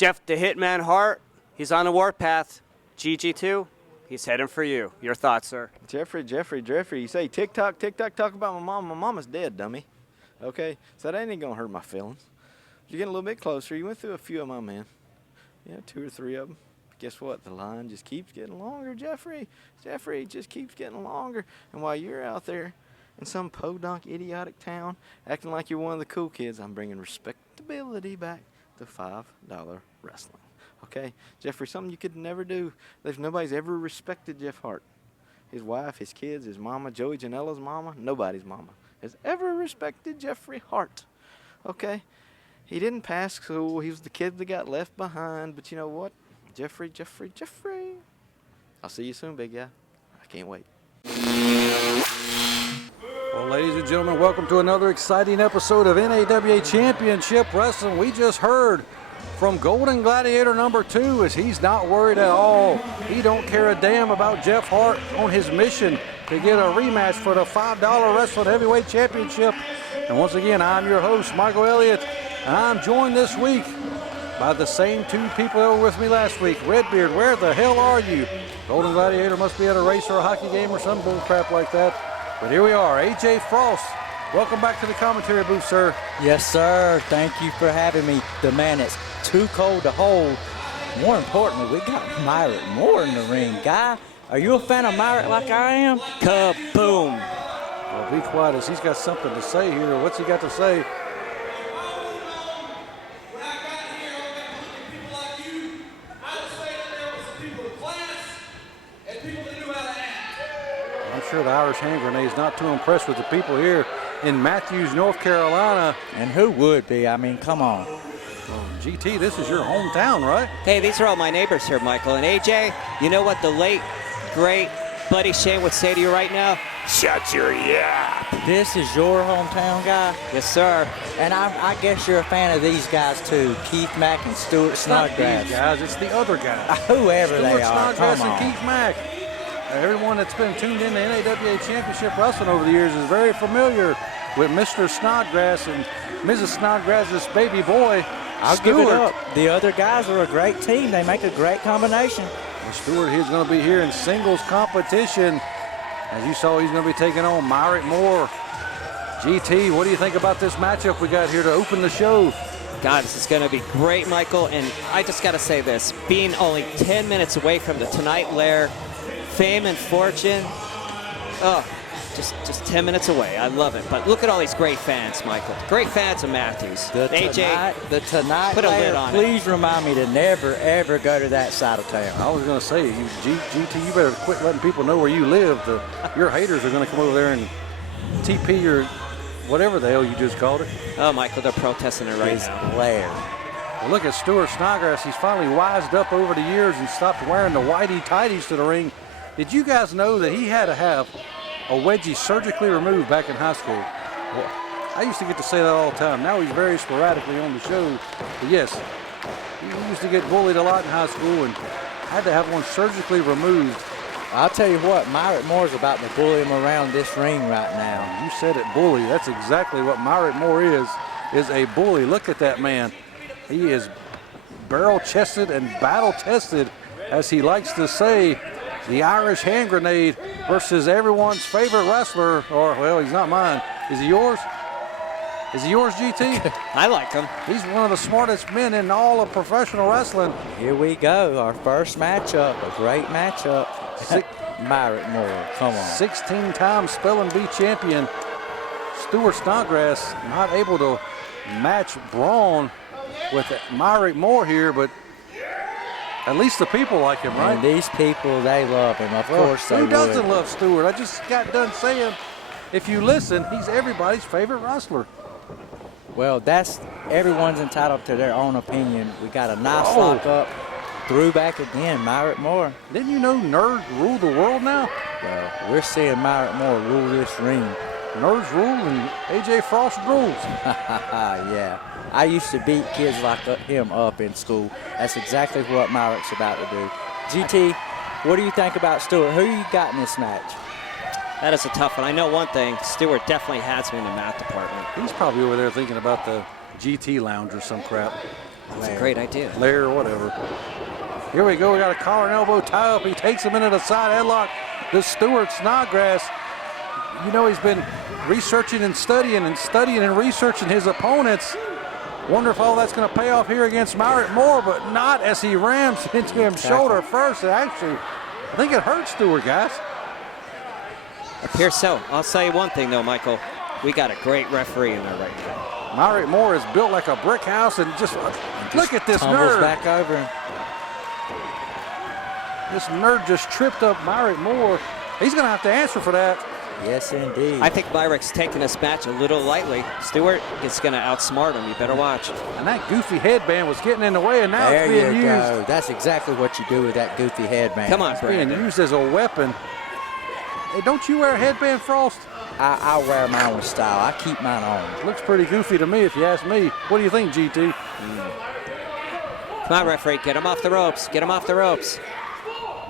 Jeff the Hitman Hart, he's on the warpath. GG2, he's heading for you. Your thoughts, sir? Jeffrey, you say tick-tock, talk about my mom. My mama's dead, dummy. Okay? So that ain't going to hurt my feelings. You're getting a little bit closer. You went through a few of my men. Yeah, 2 or 3 of them. Guess what? The line just keeps getting longer, Jeffrey. Jeffrey, it just keeps getting longer. And while you're out there in some podunk, idiotic town, acting like you're one of the cool kids, I'm bringing respectability back to $5 wrestling. Okay? Jeffrey, something you could never do. There's nobody's ever respected Jeff Hart. His wife, his kids, his mama, Joey Janela's mama, nobody's mama has ever respected Jeffrey Hart. Okay? He didn't pass school. He was the kid that got left behind. But you know what? Jeffrey. I'll see you soon, big guy. I can't wait. Well, ladies and gentlemen, welcome to another exciting episode of NAWA Championship Wrestling. We just heard from Golden Gladiator number 2 as he's not worried at all. He don't care a damn about Jeff Hart on his mission to get a rematch for the $5 Wrestling Heavyweight Championship. And once again, I'm your host, Michael Elliott, and I'm joined this week by the same 2 people that were with me last week. Redbeard, where the hell are you? Golden Gladiator must be at a race or a hockey game or some bull crap like that. But here we are, AJ Frost. Welcome back to the commentary booth, sir. Yes, sir. Thank you for having me. The man that's too cold to hold. More importantly, we got Myric Moore in the ring. Guy, are you a fan of Myric like I am? Kaboom. Well, be quiet as he's got something to say here. What's he got to say? I'm sure the Irish hand grenade is not too impressed with the people here in Matthews, North Carolina. And who would be? I mean, come on. Well, GT, this is your hometown, right? Hey, these are all my neighbors here, Michael. And AJ, you know what the late, great Buddy Shane would say to you right now? Shut your yap. This is your hometown, guy? Yes, sir. And I guess you're a fan of these guys, too. Keith Mack and Stuart Snodgrass. These guys, it's the other guys. Whoever Stuart they are, Snodgrass come on. and Keith Mack. Everyone that's been tuned in to NAWA Championship Wrestling over the years is very familiar with Mr. Snodgrass and Mrs. Snodgrass's baby boy, I'll Stuart. give it up. The other guys are a great team. They make a great combination. Well, Stuart, he's going to be here in singles competition. As you saw, he's going to be taking on Myric Moore. GT, what do you think about this matchup we got here to open the show? God, this is going to be great, Michael. And I just got to say this. Being only 10 minutes away from the Tonight Lair fame and fortune, just 10 minutes away. I love it. But look at all these great fans, Michael. Great fans of Matthews. The Tonight put a Lair, lid on it. please remind me to never, ever go to that side of town. I was going to say, GT, you better quit letting people know where you live. Your haters are going to come over there and TP your whatever the hell you just called it. Oh, Michael, they're protesting it right now. Lair. Well, look at Stuart Snodgrass. He's finally wised up over the years and stopped wearing the whitey-tighties to the ring. Did you guys know that he had to have a wedgie surgically removed back in high school? Well, I used to get to say that all the time. Now he's very sporadically on the show. But yes, he used to get bullied a lot in high school and had to have one surgically removed. I'll tell you what, Myric Moore's about to bully him around this ring right now. You said it, bully. That's exactly what Myric Moore is a bully. Look at that man. He is barrel-chested and battle-tested, as he likes to say. The Irish hand grenade versus everyone's favorite wrestler, or, well, he's not mine. Is he yours? Is he yours, GT? I like him. He's one of the smartest men in all of professional wrestling. Here we go, our first matchup, a great matchup. Myric Moore, come on. 16-time spelling bee champion. Stuart Snodgrass not able to match brawn with Myric Moore here, but at least the people like him, right? And these people, they love him. Of course they would. Who doesn't would. love Stuart? I just got done saying, if you listen, he's everybody's favorite wrestler. Well, everyone's entitled to their own opinion. We got a nice lock-up. Threw back again, Myric Moore. Didn't you know nerds rule the world now? Well, we're seeing Myric Moore rule this ring. Nerds rule and AJ Frost rules. Yeah. I used to beat kids like him up in school. That's exactly what Myric's about to do. GT, what do you think about Stuart? Who you got in this match? That is a tough one. I know one thing. Stuart definitely has me in the mat department. He's probably over there thinking about the GT lounge or some crap. That's a great idea. Lair or whatever. Here we go. We got a collar and elbow tie up. He takes him into the side headlock. This Stuart Snodgrass, you know, he's been researching and studying and researching his opponents. Wonder if all that's going to pay off here against Myric Moore, but not as he rams into him shoulder first. Actually, I think it hurts Stuart, guys. Appears so. I'll say one thing, though, Michael. We got a great referee in there right now. Myric Moore is built like a brick house, and just look at this tumbles nerd. back over him. This nerd just tripped up Myric Moore. He's going to have to answer for that. Yes, indeed. I think Myric's taking this match a little lightly. Stuart is going to outsmart him. You better watch. And that goofy headband was getting in the way, and now there it's being you used. go. That's exactly what you do with that goofy headband. Come on, It's being Brandon. used as a weapon. Hey, don't you wear a headband, Frost? I wear mine with style. I keep mine on. Looks pretty goofy to me, if you ask me. What do you think, GT? Come on, referee. Get him off the ropes. Get him off the ropes.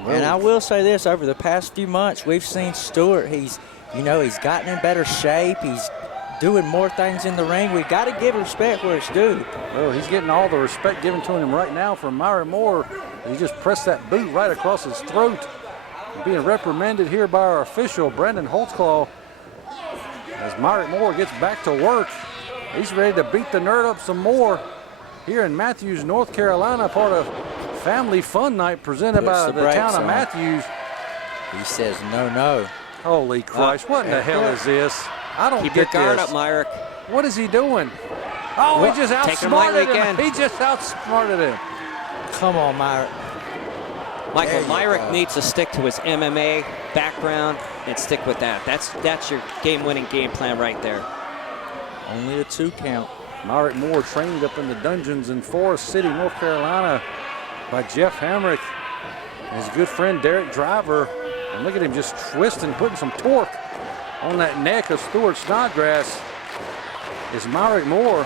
And I will say this, over the past few months, we've seen Stuart. He's gotten in better shape. He's doing more things in the ring. We've got to give respect where it's due. Well, he's getting all the respect given to him right now from Myric Moore. He just pressed that boot right across his throat. Being reprimanded here by our official, Brandon Holtzclaw. As Myric Moore gets back to work, he's ready to beat the nerd up some more here in Matthews, North Carolina, part of Family Fun Night presented by the town of Matthews. He says no. Holy Christ, what in the hell is this? I don't Keep your get guard this. up, Myric. What is he doing? Oh, Well, he just take him lightly outsmarted him. again. He just outsmarted him. Come on, Myric. Michael, There you Myric go. needs to stick to his MMA background and stick with that. That's your game-winning game plan right there. Only a 2 count. Myric Moore trained up in the dungeons in Forest City, North Carolina by Jeff Hamrick and his good friend Derek Driver. And look at him just twisting, putting some torque on that neck of Stuart Snodgrass. Is Myric Moore.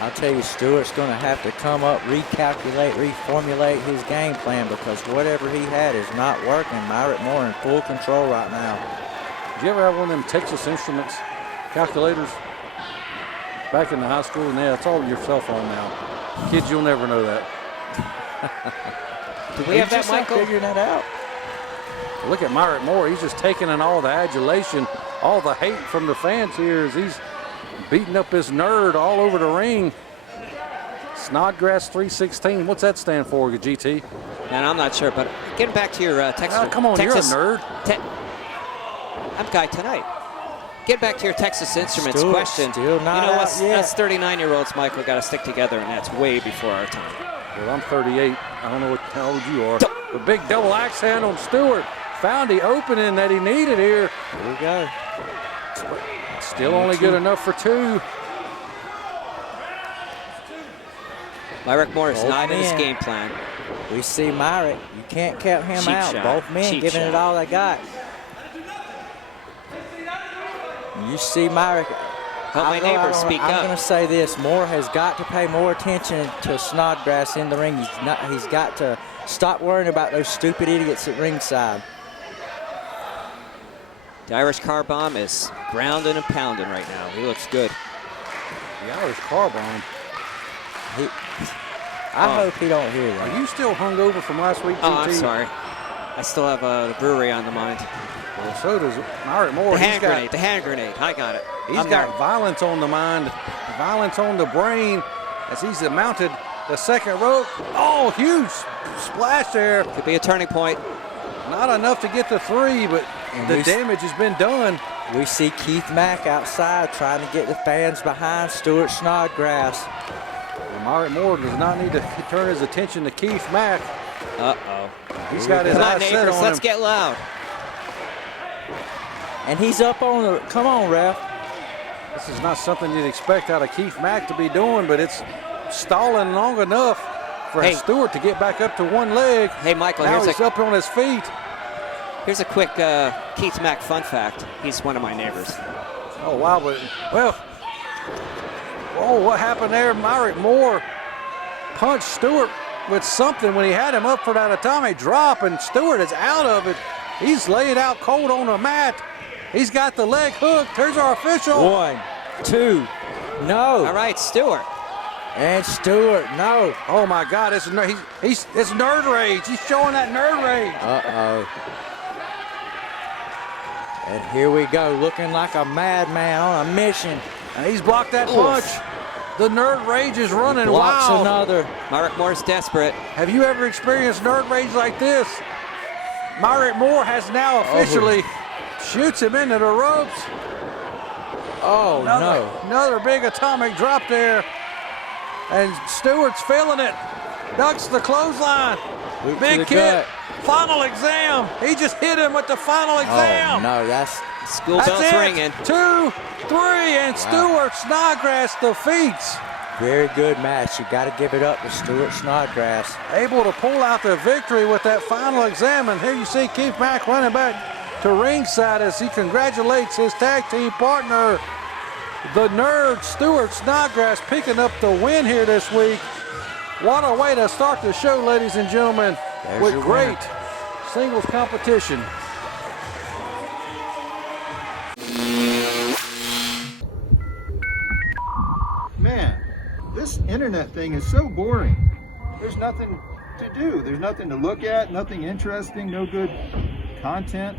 I'll tell you, Stuart's going to have to come up, recalculate, reformulate his game plan, because whatever he had is not working. Myric Moore in full control right now. Did you ever have one of them Texas Instruments calculators back in the high school? Yeah, it's all your cell phone now. Kids, you'll never know that. Do we have that, Just not Michael? figuring that out. Look at Myric Moore. He's just taking in all the adulation, all the hate from the fans here as he's beating up this nerd all over the ring. Snodgrass 316. What's that stand for, GT? Man, I'm not sure, but getting back to your Texas. Oh, come on, Texas, you're a nerd. I'm Guy tonight. Get back to your Texas Instruments Stuart question. still not you know, out yet. us 39-year-olds, Michael, got to stick together, and that's way before our time. Well, I'm 38. I don't know how old you are. The big double axe hand on Stuart. Found the opening that he needed here. Here we go. Still only good enough for 2. Myric Moore is Both not in his men. game plan. We see Myric. You can't count him Cheap out. shot. Both men Cheap giving shot. it all they got. You see Myric. Help my neighbors speak I'm up. going to say this. Moore has got to pay more attention to Snodgrass in the ring. He's got to stop worrying about those stupid idiots at ringside. The Irish car bomb is grounding and pounding right now. He looks good. The Irish car bomb. I hope he don't hear that. Are you still hungover from last week, GT? Oh, I'm sorry. I still have the brewery on the mind. Well, so does Myric Moore. The hand grenade. I got it. He's I'm got there. violence on the mind, violence on the brain as he's mounted the second rope. Oh, huge splash there. Could be a turning point. Not enough to get the 3, but And the we- damage has been done. We see Keith Mack outside trying to get the fans behind Stuart Snodgrass. Myric Moore does not need to turn his attention to Keith Mack. Uh-oh. He's got his Come on, eyes set neighbors. on Let's him. get loud. And he's up on the, come on, ref. This is not something you'd expect out of Keith Mack to be doing, but it's stalling long enough for Hey. Stuart to get back up to one leg. Hey, Michael, Now here's he's up on his feet. Here's a quick Keith Mack fun fact. He's one of my neighbors. Oh, wow, but, well, oh, what happened there? Myric Moore punched Stuart with something when he had him up for that atomic drop, and Stuart is out of it. He's laid out cold on the mat. He's got the leg hooked. There's our official. 1, 2, no. All right, Stuart. And Stuart, no. Oh my God, it's nerd rage. He's showing that nerd rage. Uh-oh. And here we go, looking like a madman on a mission. And he's blocked that punch. The nerd rage is running Blocks wild. another. Myric Moore's desperate. Have you ever experienced nerd rage like this? Myric Moore has now officially shoots him into the ropes. Oh, no. Another big atomic drop there. And Stewart's feeling it. Ducks the clothesline. Big kick. Final exam. He just hit him with the final exam. Oh, no, that's School bell's ringing. 2, 3, and Stuart Snodgrass defeats. very good match. You got to give it up to Stuart Snodgrass. Able to pull out the victory with that final exam. And here you see Keith Mack running back to ringside as he congratulates his tag team partner, the Nerd Stuart Snodgrass, picking up the win here this week. What a way to start the show, ladies and gentlemen, with great singles competition. Man, this internet thing is so boring. There's nothing to do. There's nothing to look at, nothing interesting, no good content.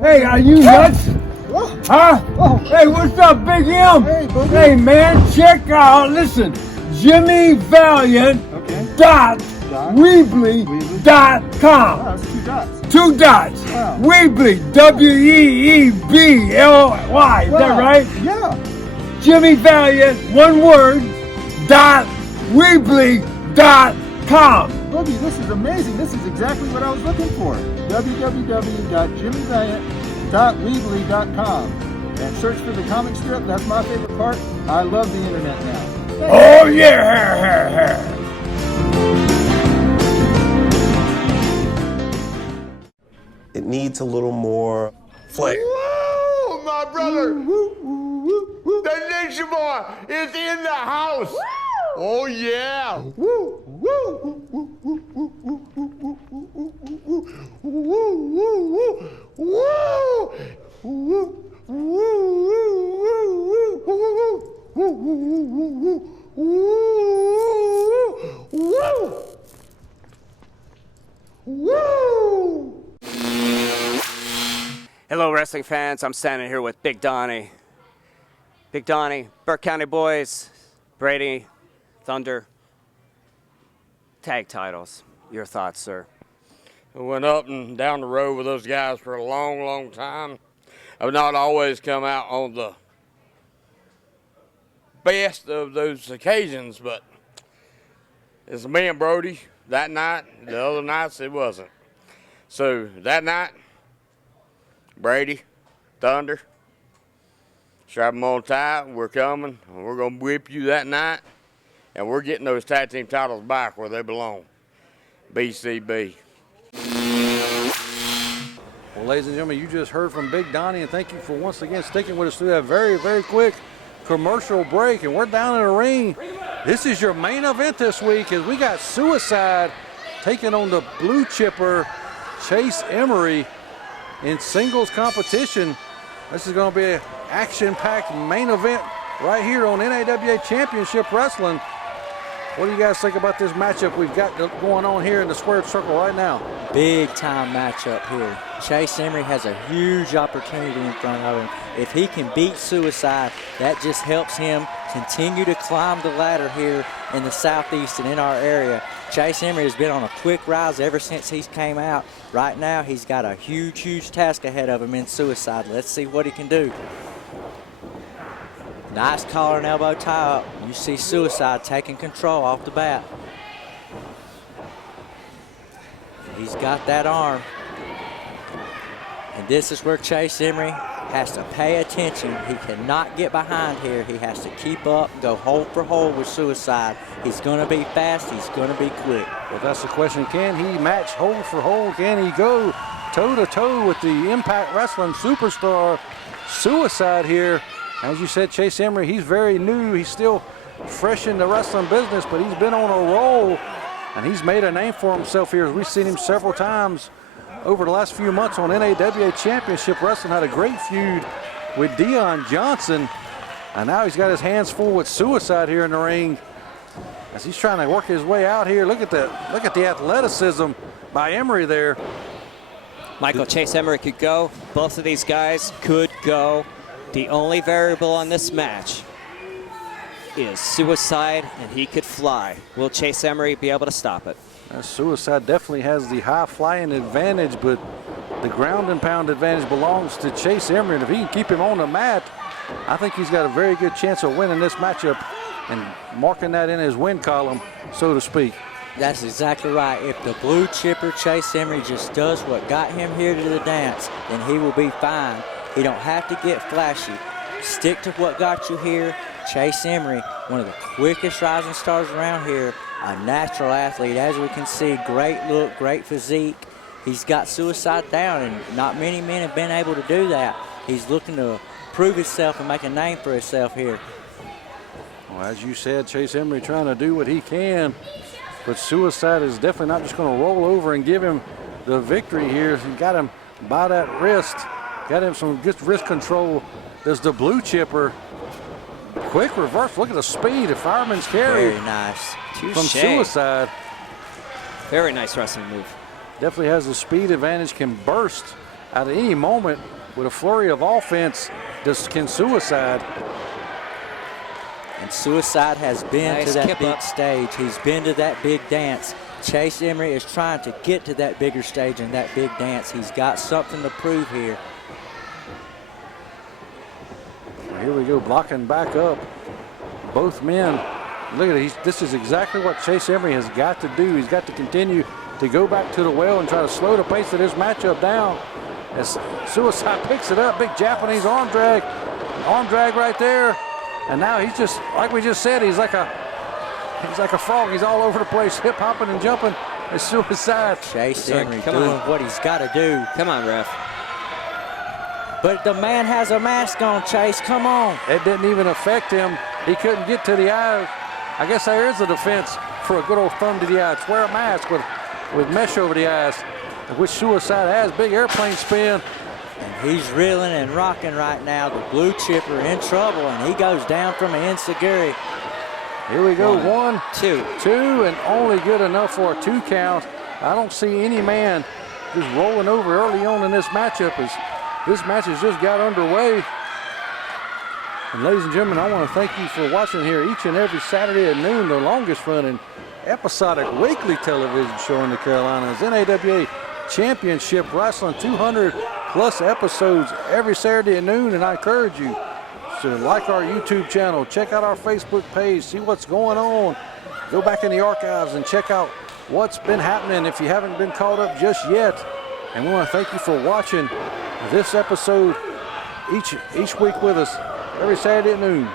Hey, are you nuts? What? Huh? Oh. Hey, what's up, Big M? Hey, Boogie. Hey, man, check out, listen, Jimmy Valiant Okay. dot Weebly.com. Oh, that's 2 dots. 2 dots. Wow. Weebly, W-E-E-B-L-Y. Is that Wow. right? Yeah. Jimmy Valiant, one word, dot Weebly.com. Boogie, this is amazing. This is exactly what I was looking for. www.jimmyvaliant.weebly.com. And search for the comic strip. That's my favorite part. I love the internet now. Oh, yeah. It needs a little more flair. Woo, my brother! The Ninja Boy is in the house! Oh yeah! Woo, woo, woo, woo, woo, woo, woo, woo, woo! Hello, wrestling fans. I'm standing here with Big Donnie. Big Donnie, Burke County Boys, Brady, Thunder, tag titles. Your thoughts, sir? I went up and down the road with those guys for a long, long time. I've not always come out on the best of those occasions, but it's me and Brody that night. The other nights it wasn't. So that night, Brady, Thunder, strap them on tight. We're coming. And we're going to whip you that night. And we're getting those tag team titles back where they belong. BCB. Well, ladies and gentlemen, you just heard from Big Donnie, and thank you for once again sticking with us through that very, very quick commercial break. And we're down in the ring. This is your main event this week as we got Suicide taking on the blue chipper Chase Emery in singles competition. This is going to be an action-packed main event right here on NAWA Championship Wrestling. What do you guys think about this matchup we've got going on here in the squared circle right now? Big time matchup here. Chase Emery has a huge opportunity in front of him. If he can beat Suicide, that just helps him continue to climb the ladder here in the Southeast and in our area. Chase Emery has been on a quick rise ever since he's came out. Right now, he's got a huge, huge task ahead of him in Suicide. Let's see what he can do. Nice collar and elbow tie up. You see Suicide taking control off the bat. He's got that arm. And this is where Chase Emery has to pay attention. He cannot get behind here. He has to keep up, go hold for hold with Suicide. He's going to be fast. He's going to be quick. Well, that's the question. Can he match hold for hold? Can he go toe-to-toe with the Impact Wrestling superstar Suicide here? As you said, Chase Emery, he's very new. He's still fresh in the wrestling business, but he's been on a roll, and he's made a name for himself here. We've seen him several times over the last few months on NAWA Championship Wrestling. Had a great feud with Deion Johnson. And now he's got his hands full with Suicide here in the ring as he's trying to work his way out here. Look at the athleticism by Emery there. Michael, Chase Emery could go. Both of these guys could go. The only variable on this match is Suicide, and he could fly. Will Chase Emery be able to stop it? Suicide definitely has the high flying advantage, but the ground and pound advantage belongs to Chase Emery. And if he can keep him on the mat, I think he's got a very good chance of winning this matchup and marking that in his win column, so to speak. That's exactly right. If the blue chipper Chase Emery just does what got him here to the dance, then he will be fine. He don't have to get flashy. Stick to what got you here. Chase Emery, one of the quickest rising stars around here, a natural athlete. As we can see, great look, great physique. He's got Suicide down, and not many men have been able to do that. He's looking to prove himself and make a name for himself here. Well, as you said, Chase Emery trying to do what he can, but Suicide is definitely not just going to roll over and give him the victory here. He got him by that wrist, got him some good wrist control. There's the blue chipper. Quick reverse. Look at the speed of Fireman's carry. Very nice. From Suicide. Very nice wrestling move. Definitely has the speed advantage, can burst at any moment with a flurry of offense. Can Suicide. And Suicide has been Nice to that kip big up. stage. He's been to that big dance. Chase Emery is trying to get to that bigger stage and that big dance. He's got something to prove here. Here we go, blocking back up. Both men. Look at it. This is exactly what Chase Emery has got to do. He's got to continue to go back to the well and try to slow the pace of this matchup down. As Suicide picks it up, big Japanese arm drag right there. And now he's just, like we just said, he's like a frog. He's all over the place, hip hopping and jumping. It's Suicide. Chase Emery doing what he's got to do. Come on, ref. But the man has a mask on, Chase. Come on. It didn't even affect him. He couldn't get to the eye. I guess there is a defense for a good old thumb to the eye. It's wear a mask with mesh over the eyes, which Suicide has. Big airplane spin. And he's reeling and rocking right now. The blue chipper in trouble, and he goes down from an enziguri. Here we go. One, two, and only good enough for a 2 count. I don't see any man just rolling over early on in this matchup as this match has just got underway. And ladies and gentlemen, I want to thank you for watching here each and every Saturday at noon, the longest running episodic weekly television show in the Carolinas, NAWA Championship Wrestling, 200 plus episodes every Saturday at noon. And I encourage you to like our YouTube channel, check out our Facebook page, see what's going on. Go back in the archives and check out what's been happening if you haven't been caught up just yet. And we want to thank you for watching this episode each week with us every Saturday at noon.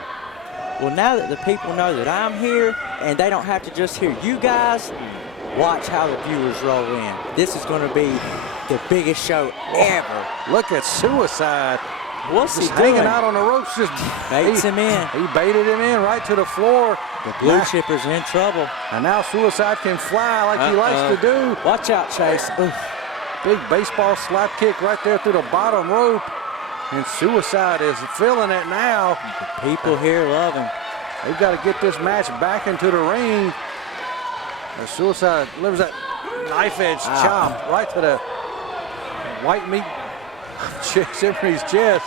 Well, now that the people know that I'm here and they don't have to just hear you guys, watch how the viewers roll in. This is going to be the biggest show ever. Look at Suicide. What's he Just hanging doing? out on the ropes. Just Baits him in. He baited him in right to the floor. The blue chipper's in trouble. And now Suicide can fly like he likes to do. Watch out, Chase. Oof. Big baseball slap kick right there through the bottom rope. And Suicide is feeling it now. The people here love him. They've got to get this match back into the ring. And Suicide delivers that knife edge chop right to the white meat Chase Emery's chest.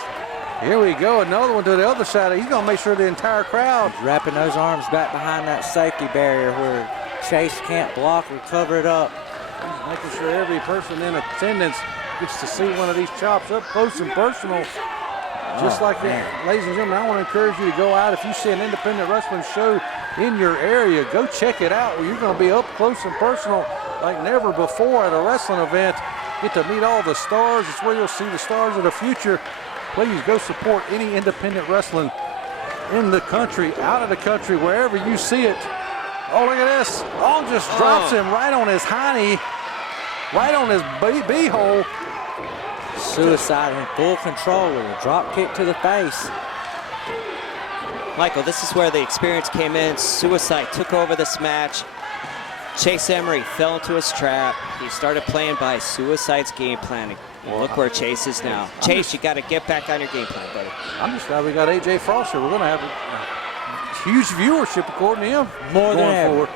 Here we go, another one to the other side. He's going to make sure the entire crowd. He's wrapping those arms back behind that safety barrier where Chase can't block or cover it up. He's making sure every person in attendance gets to see one of these chops up close and personal. Just like that. Ladies and gentlemen, I want to encourage you to go out. If you see an independent wrestling show in your area, go check it out where you're going to be up close and personal like never before at a wrestling event. Get to meet all the stars. It's where you'll see the stars of the future. Please go support any independent wrestling in the country, out of the country, wherever you see it. Oh, look at this. Oh, just drops him right on his hiney, right on his beehole. Suicide in full control with a drop kick to the face. Michael, this is where the experience came in. Suicide took over this match. Chase Emery fell into his trap. He started playing by Suicide's game plan. Look where Chase is now. Chase, you got to get back on your game plan, buddy. I'm just glad we got A.J. Frost here. We're going to have a huge viewership, according to him, More than ever. forward.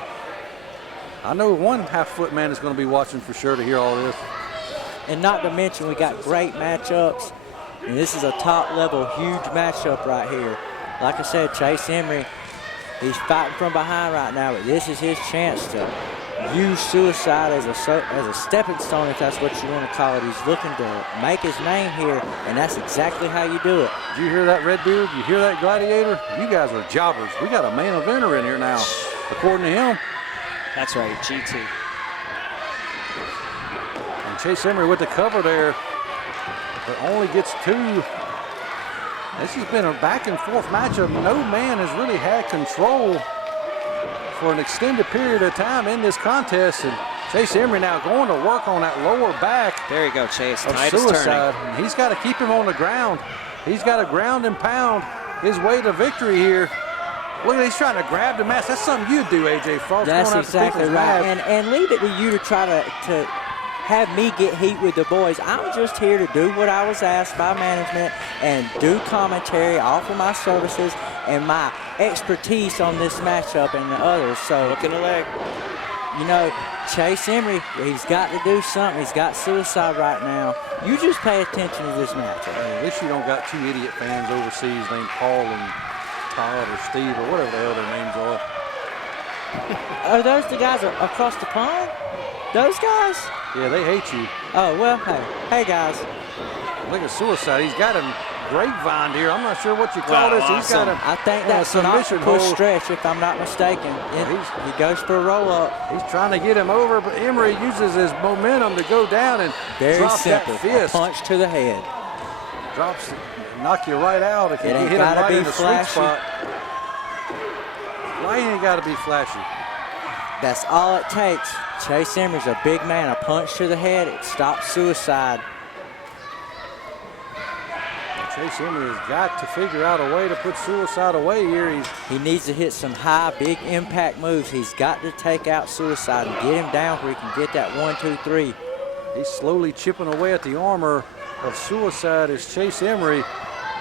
I know one half-foot man is going to be watching for sure to hear all this. And not to mention, we got great matchups. And this is a top-level, huge matchup right here. Like I said, Chase Emery, he's fighting from behind right now, but this is his chance to use suicide as a stepping stone, if that's what you want to call it. He's looking to make his name here, and that's exactly how you do it. Did you hear that, Redbeard? You hear that, Gladiator? You guys are jobbers. We got a main eventer in here now, according to him. That's right, GT. And Chase Emery with the cover there, but only gets 2. This has been a back-and-forth matchup. No man has really had control for an extended period of time in this contest. And Chase Emery now going to work on that lower back. There you go, Chase. Of Tide is suicide. turning. And he's got to keep him on the ground. He's got to ground and pound his way to victory here. Look, he's trying to grab the match. That's something you do, A.J. Frost. That's exactly right. And leave it to you to try to have me get heat with the boys. I'm just here to do what I was asked by management and do commentary, offer my services and my expertise on this matchup and the others. So, Looking a leg. you know, Chase Emery, he's got to do something. He's got suicide right now. You just pay attention to this matchup. At least you don't got 2 idiot fans overseas named Paul and Todd or Steve or whatever the hell their names are. Are those the guys across the pond? Those guys? Yeah, they hate you. Oh, well, hey guys. Look at suicide. He's got him grapevined here. I'm not sure what you call this. He's got him. I think in a that's an submission octopus hold. stretch, if I'm not mistaken. He goes for a roll-up. He's trying to get him over, but Emery uses his momentum to go down and Very drop simple. that fist. A punch to the head. Drops, knock you right out if you It hit ain't him gotta right be in the sweet flashy. spot. Why ain't got to be flashy? That's all it takes. Chase Emery's a big man. A punch to the head, it stops suicide. Chase Emery has got to figure out a way to put suicide away here. He needs to hit some high, big impact moves. He's got to take out suicide and get him down where he can get that 1, 2, 3. He's slowly chipping away at the armor of suicide as Chase Emery.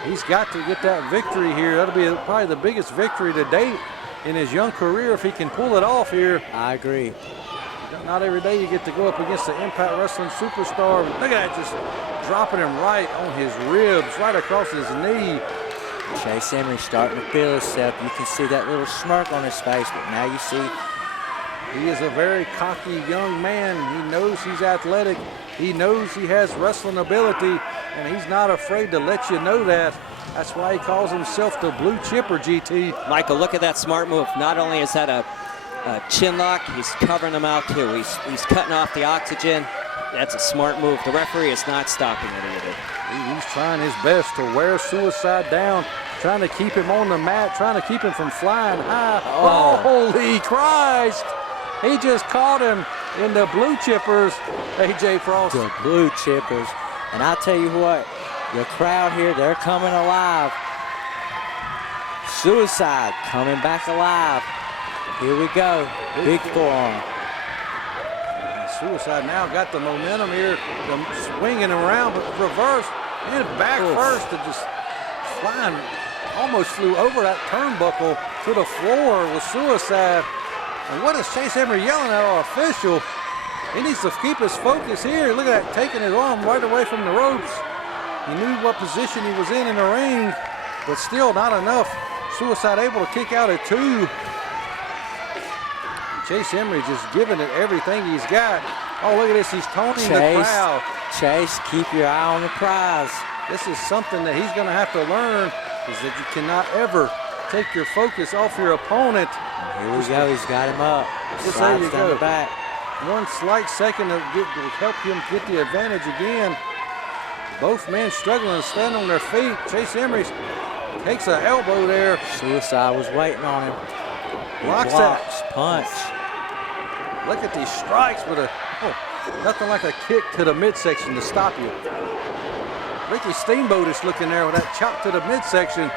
He's got to get that victory here. That'll be probably the biggest victory to date in his young career if he can pull it off here. I agree. Not every day you get to go up against the Impact Wrestling superstar. Look at that, just dropping him right on his ribs, right across his knee. Chase Emery starting to feel himself. You can see that little smirk on his face, but now you see he is a very cocky young man. He knows he's athletic. He knows he has wrestling ability, and he's not afraid to let you know that. That's why he calls himself the Blue Chipper, GT. Michael, look at that smart move. Not only is that a chin lock, he's covering him out too. He's cutting off the oxygen. That's a smart move. The referee is not stopping it either. He's trying his best to wear suicide down, trying to keep him on the mat, trying to keep him from flying high. Oh, holy Christ! He just caught him in the Blue Chippers, A.J. Frost. the Blue Chippers. And I'll tell you what, the crowd here, they're coming alive. Suicide coming back alive. Here we go, big forearm. Suicide now got the momentum here, swinging around, but reverse and back first to just flying. Almost flew over that turnbuckle to the floor with Suicide. And what is Chase Emery yelling at our official? He needs to keep his focus here. Look at that, taking his arm right away from the ropes. He knew what position he was in the ring, but still not enough. Suicide able to kick out at 2. Chase Emery just giving it everything he's got. Oh, look at this, he's taunting the crowd. Chase, keep your eye on the prize. This is something that he's gonna have to learn, is that you cannot ever take your focus off your opponent. Here we go, he's got him up. Just there you Slides down go. the back. One slight second to help him get the advantage again. Both men struggling to stand on their feet. Chase Emery takes an elbow there. Suicide was waiting on him. He Blocks blocks, that. punch. Look at these strikes with nothing like a kick to the midsection to stop you. Ricky Steamboat is looking there with that chop to the midsection.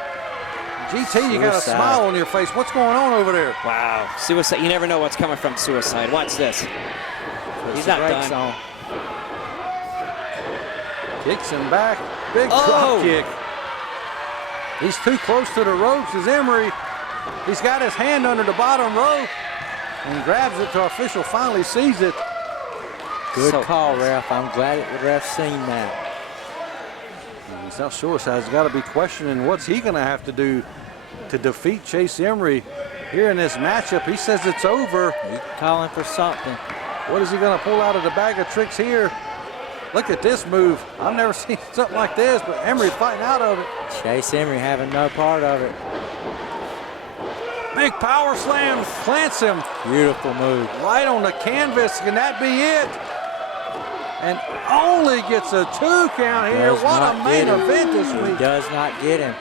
GT, you got a smile on your face. What's going on over there? Wow, Suicide, you never know what's coming from Suicide. Watch this. He's not done. Kicks him back. Big drop kick. He's too close to the ropes as Emery. He's got his hand under the bottom rope and grabs it till official finally sees it. Good call, ref. I'm glad the ref seen that. South Suicide's got to be questioning what's he going to have to do to defeat Chase Emery here in this matchup. He says it's over. He's calling for something. What is he going to pull out of the bag of tricks here? Look at this move. I've never seen something like this, but Emery fighting out of it. Chase Emery having no part of it. Big power slam, plants him. Beautiful move. Right on the canvas. Can that be it? And only gets a 2 count here. What a main event this week. He does not get him.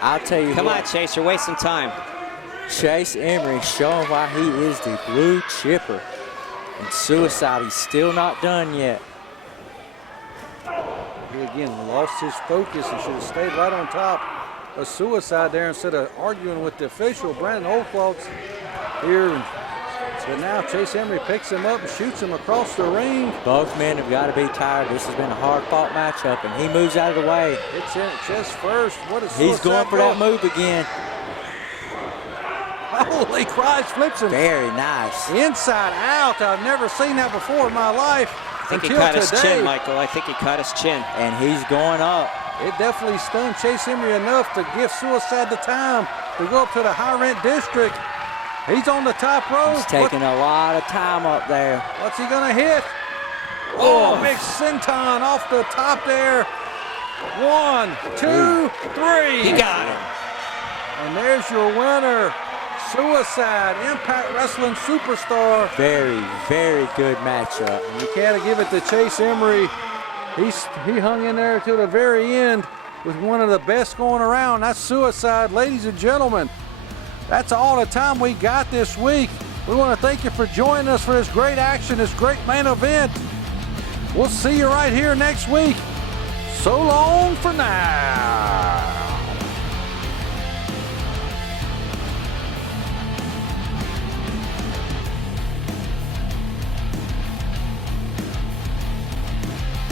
I'll tell you Come on, Chase, you're wasting time. Chase Emery showing why he is the blue chipper. And Suicide, he's still not done yet. He again lost his focus and should have stayed right on top of Suicide there instead of arguing with the official, Brandon Oldcloth's here. So now Chase Emery picks him up and shoots him across the ring. Both men have got to be tired. This has been a hard-fought matchup, and he moves out of the way. Hits in at chest first. What is He's going for that move again. Holy Christ, flips him. Very nice. Inside out. I've never seen that before in my life. I think he cut his chin, Michael. I think he cut his chin. And he's going up. It definitely stunned Chase Emery enough to give Suicide the time to go up to the high rent district. He's on the top rope. He's taking a lot of time up there. What's he gonna hit? Oh, big senton off the top there. 1, 2, 3. He got him. And there's your winner, Suicide, Impact Wrestling superstar. Very, very good matchup. And you gotta give it to Chase Emery. He hung in there to the very end with one of the best going around. That's Suicide, ladies and gentlemen. That's all the time we got this week. We want to thank you for joining us for this great action, this great main event. We'll see you right here next week. So long for now.